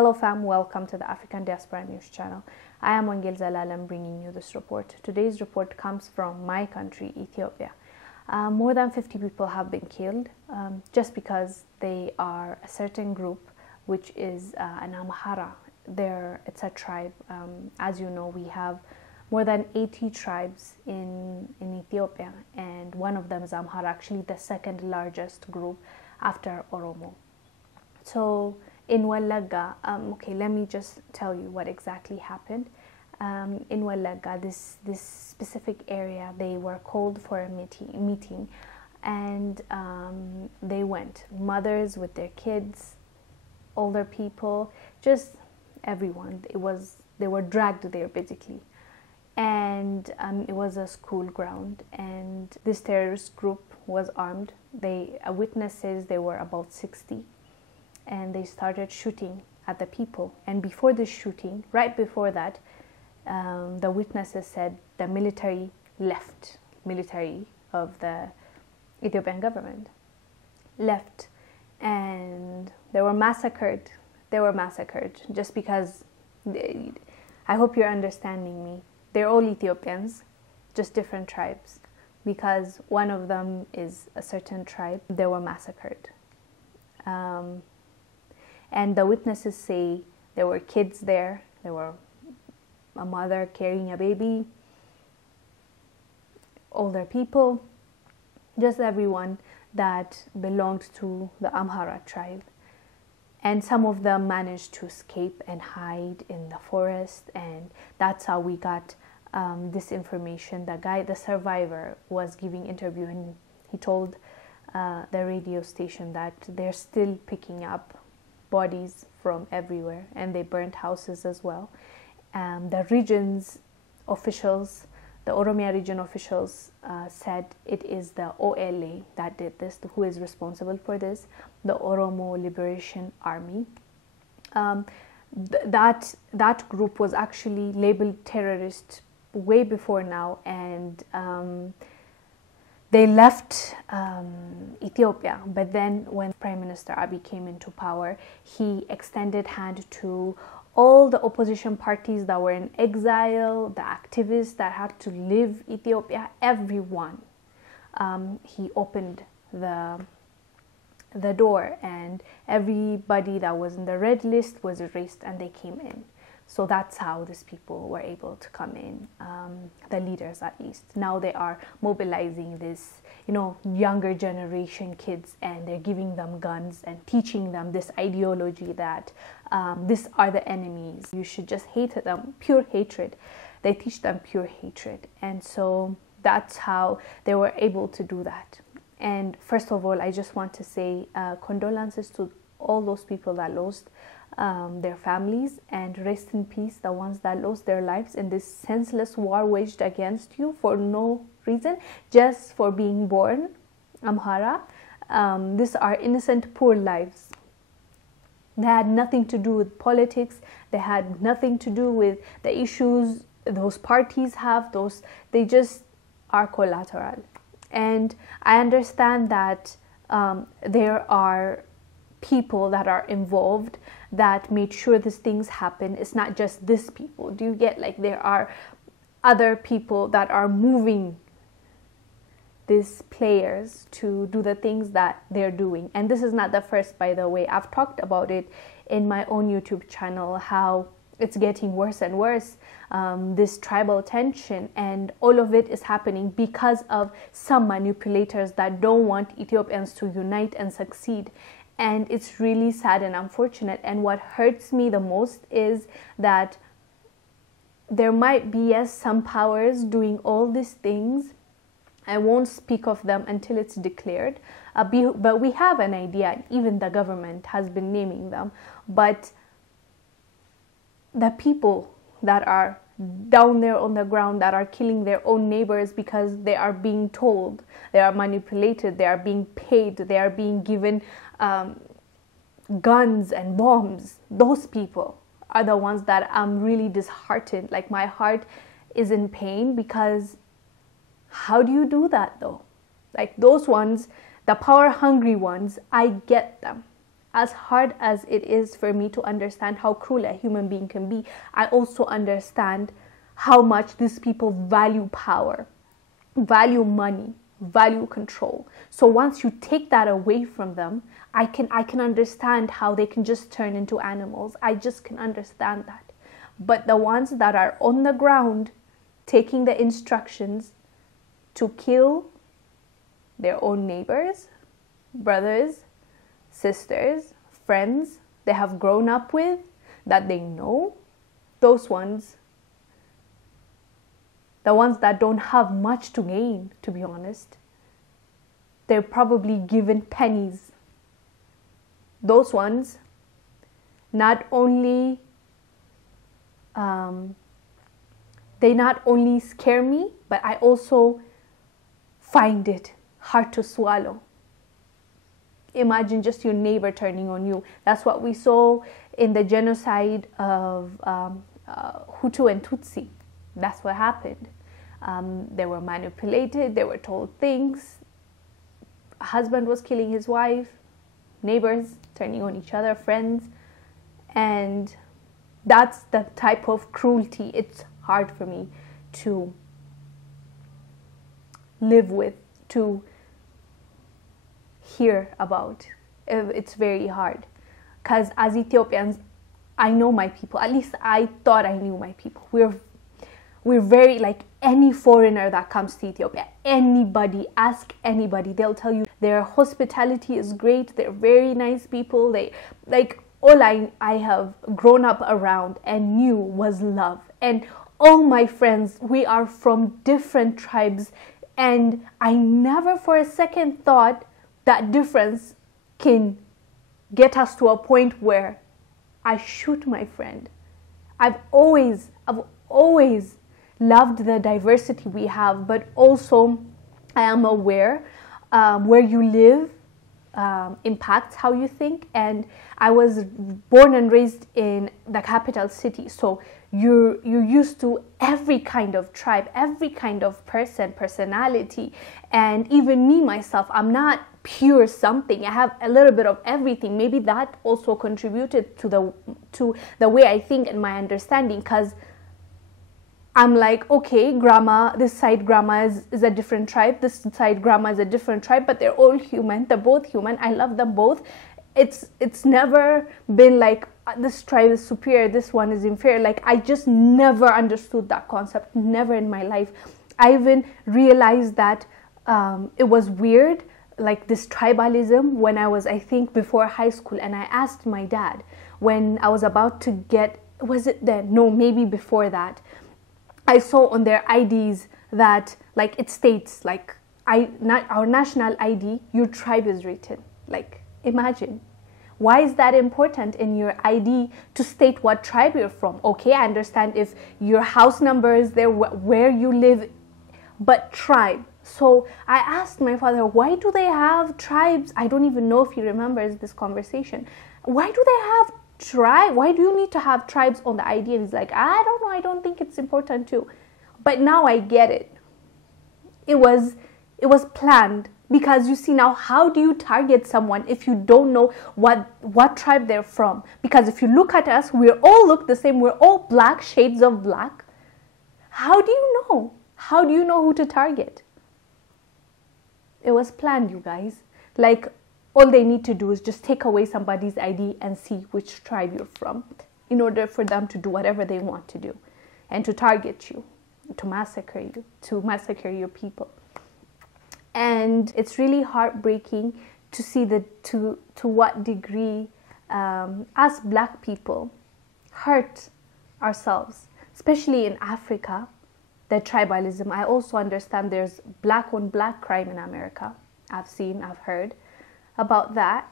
Hello fam, welcome to the African Diaspora News channel. I am Wongel Zelalem bringing you this report. Today's report comes from my country, Ethiopia. More than 50 people have been killed just because they are a certain group, which is an Amhara. It's a tribe. As you know, we have more than 80 tribes in Ethiopia, and one of them is Amhara, actually the second largest group after Oromo. So in Wallagga, okay, let me just tell you what exactly happened. In Wallagga, this specific area, they were called for a meeting, and they went, mothers with their kids, older people, just everyone. They were dragged there basically, and it was a school ground, and this terrorist group was armed. Witnesses, they were about 60. And they started shooting at the people. And before the shooting, right before that, the witnesses said the military of the Ethiopian government left, and they were massacred. Just because, I hope you're understanding me. They're all Ethiopians, just different tribes. Because one of them is a certain tribe, they were massacred. And the witnesses say there were kids there, there were a mother carrying a baby, older people, just everyone that belonged to the Amhara tribe. And some of them managed to escape and hide in the forest, and that's how we got this information. The survivor, was giving interview, and he told the radio station that they're still picking up bodies from everywhere, and they burnt houses as well. The region's officials, the Oromia region officials, said it is the OLA that did this, who is responsible for this, the Oromo Liberation Army. That group was actually labeled terrorist way before now, and they left Ethiopia, but then when Prime Minister Abiy came into power, he extended hand to all the opposition parties that were in exile, the activists that had to leave Ethiopia, everyone. He opened the door, and everybody that was in the red list was erased, and they came in. So that's how these people were able to come in, the leaders at least. Now they are mobilizing this, younger generation kids, and they're giving them guns and teaching them this ideology that these are the enemies. You should just hate them, pure hatred. They teach them pure hatred. And so that's how they were able to do that. And first of all, I just want to say condolences to all those people that lost their families, and rest in peace the ones that lost their lives in this senseless war waged against you for no reason, just for being born Amhara. These are innocent, poor lives. They had nothing to do with politics. They had nothing to do with the issues those parties have. They just are collateral. And I understand that there are people that are involved that made sure these things happen. It's not just these people. Do you get, there are other people that are moving these players to do the things that they're doing. And this is not the first, by the way. I've talked about it in my own YouTube channel, how it's getting worse and worse, this tribal tension, and all of it is happening because of some manipulators that don't want Ethiopians to unite and succeed. And it's really sad and unfortunate. And what hurts me the most is that there might be, yes, some powers doing all these things. I won't speak of them until it's declared. But we have an idea. Even the government has been naming them. But the people that are down there on the ground, that are killing their own neighbors because they are being told, they are manipulated, they are being paid, they are being given guns and bombs, those people are the ones that I'm really disheartened. My heart is in pain, because how do you do that though? Those ones, the power hungry ones, I get them. as hard as it is for me to understand how cruel a human being can be, I also understand how much these people value power, value money, value control. So once you take that away from them, I can understand how they can just turn into animals. I just can understand that. But the ones that are on the ground taking the instructions to kill their own neighbors, brothers, sisters, friends they have grown up with, that they know, those ones, the ones that don't have much to gain, to be honest, they're probably given pennies. Those ones not only they not only scare me, but I also find it hard to swallow. Imagine just your neighbor turning on you. That's what we saw in the genocide of Hutu and Tutsi. That's what happened. They were manipulated, they were told things. A husband was killing his wife, neighbors turning on each other, friends. And that's the type of cruelty it's hard for me to live with, to hear about. It's very hard. Because as Ethiopians, I know my people. At least I thought I knew my people. We're very, like, any foreigner that comes to Ethiopia, anybody, ask anybody, they'll tell you their hospitality is great, they're very nice people. They, like, all I have grown up around and knew was love. And all my friends, we are from different tribes, and I never for a second thought that difference can get us to a point where I shoot my friend. I've always loved the diversity we have, but also I am aware where you live impacts how you think. And I was born and raised in the capital city, so you're used to every kind of tribe, every kind of personality. And even me myself, I'm not pure something. I have a little bit of everything. Maybe that also contributed to the way I think and my understanding, because I'm like, okay, grandma, this side grandma is a different tribe, this side grandma is a different tribe, but they're all human, they're both human, I love them both. It's never been like, this tribe is superior, this one is inferior. Like, I just never understood that concept, never in my life. I even realized that it was weird, like this tribalism, when I was, I think, before high school. And I asked my dad when I was about to get, was it then? No, maybe before that. I saw on their IDs that, like, it states, like, our national ID, your tribe is written. Like, imagine. Why is that important in your ID to state what tribe you're from? Okay, I understand if your house number is there, where you live, but tribe. So I asked my father, why do they have tribes? I don't even know if he remembers this conversation. Why do they have tribe? Why do you need to have tribes on the ID? And he's like, I don't know, I don't think it's important too. But now I get it. It was planned, because you see now, how do you target someone if you don't know what tribe they're from? Because if you look at us, we all look the same. We're all black, shades of black. How do you know? How do you know who to target? It was planned, you guys. Like, all they need to do is just take away somebody's ID and see which tribe you're from, in order for them to do whatever they want to do and to target you, to massacre your people. And it's really heartbreaking to see to what degree us black people hurt ourselves, especially in Africa, the tribalism. I also understand there's black on black crime in America. I've heard about that.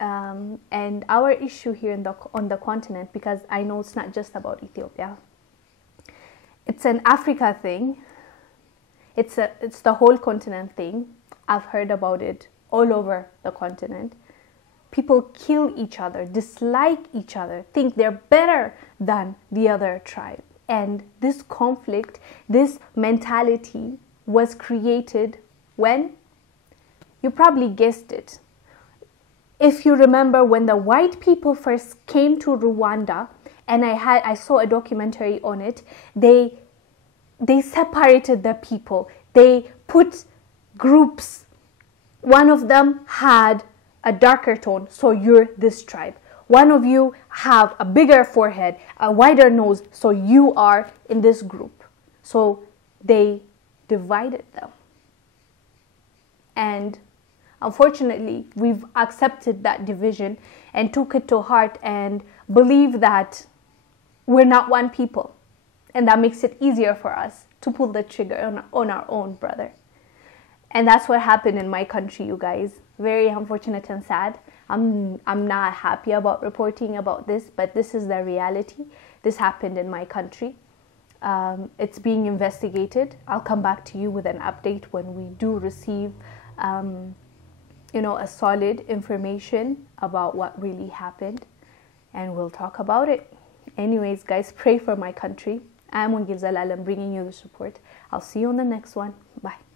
And our issue here on the continent, because I know it's not just about Ethiopia, it's an Africa thing. It's the whole continent thing. I've heard about it all over the continent. People kill each other, dislike each other, think they're better than the other tribe. And this conflict, this mentality was created when? You probably guessed it. if you remember, when the white people first came to Rwanda, and I saw a documentary on it, they separated the people. They put groups. One of them had a darker tone, so you're this tribe. One of you have a bigger forehead, a wider nose, so you are in this group. So they divided them. And unfortunately, we've accepted that division and took it to heart and believe that we're not one people. And that makes it easier for us to pull the trigger on our own, brother. And that's what happened in my country, you guys. Very unfortunate and sad. I'm not happy about reporting about this, but this is the reality. This happened in my country. It's being investigated. I'll come back to you with an update when we do receive, a solid information about what really happened, and we'll talk about it. Anyways, guys, pray for my country. I'm Wongel Zelalem, bringing you the support. I'll see you on the next one. Bye.